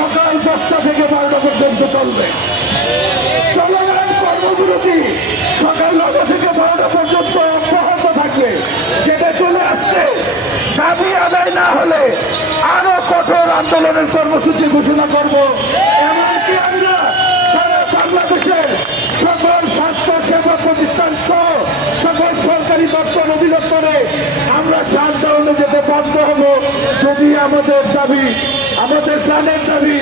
সকাল দশটা থেকে বারোটা পর্যন্ত চলবে। চলমান কর্মবিরতি। সকাল নটা থেকে বারোটা পর্যন্ত অব্যাহত থাকবে। যেটা চলে আসছে। দাবি আদায় না হলে আরও কঠোর আন্দোলনের কর্মসূচি ঘোষণা করব। এমনকি আমরা সারা বাংলাদেশের সকল স্বাস্থ্য সেবা প্রতিষ্ঠান সহ সকল সরকারি দপ্তর অধিদপ্তরে আমরা শাটডাউনে যেতে বাধ্য হব। যদি আমাদের দাবি আমাদের প্রাণের দাবি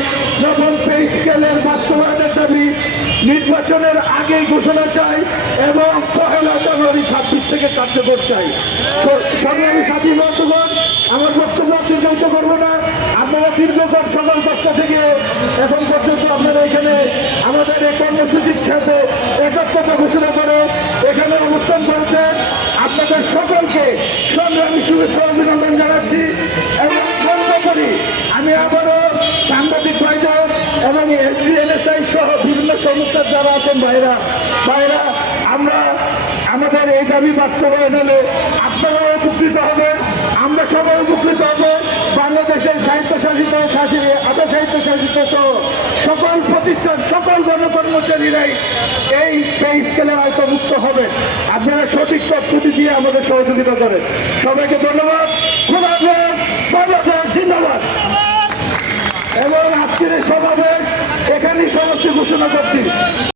নতুন পে স্কেলের বাস্তবায়নের দাবি, নির্বাচনের আগেই ঘোষণা চাই এবং পহেলা জানুয়ারি ছাব্বিশ থেকে কার্যকর চাই। সংগ্রামী সাথী বন্ধুগণ, আমার বক্তব্য দীর্ঘায়িত করব না। আপনারা দীর্ঘক্ষণ সকাল দশটা থেকে এখন পর্যন্ত আপনারা এখানে আমাদের এই কর্মসূচির সাথে একাত্মতা ঘোষণা করে এখানে অনুষ্ঠান করেছেন। আপনাদের সকলকে সংগ্রামী শুভেচ্ছা অভিনন্দন জানাচ্ছি। আমি আবারও সাংবাদিক ভাইজান এবং এসডিএনএসআই সহ বিভিন্ন সংস্থার যারা আছেন ভাইরা ভাইরা, আমরা আমাদের এই দাবি বাস্তবায়ন হলে আপনারাও উপকৃত হবেন, আমরা সবাই উপকৃত হব। বাংলাদেশের সাহিত্যশাসিত শাসী আধা সাহিত্যশাসিত সহ সকল প্রতিষ্ঠান, সকল গণকর্মচারীরাই এই পে স্কেলে হয়তো মুক্ত হবে আপনারা সঠিক তথ্যটি দিয়ে আমাদের সহযোগিতা করেন। সবাইকে ধন্যবাদ। খুব বাংলাদেশ, জিন্দাবাদ। আজকের এই সমাবেশ এখানেই সমাপ্তি ঘোষণা করছি।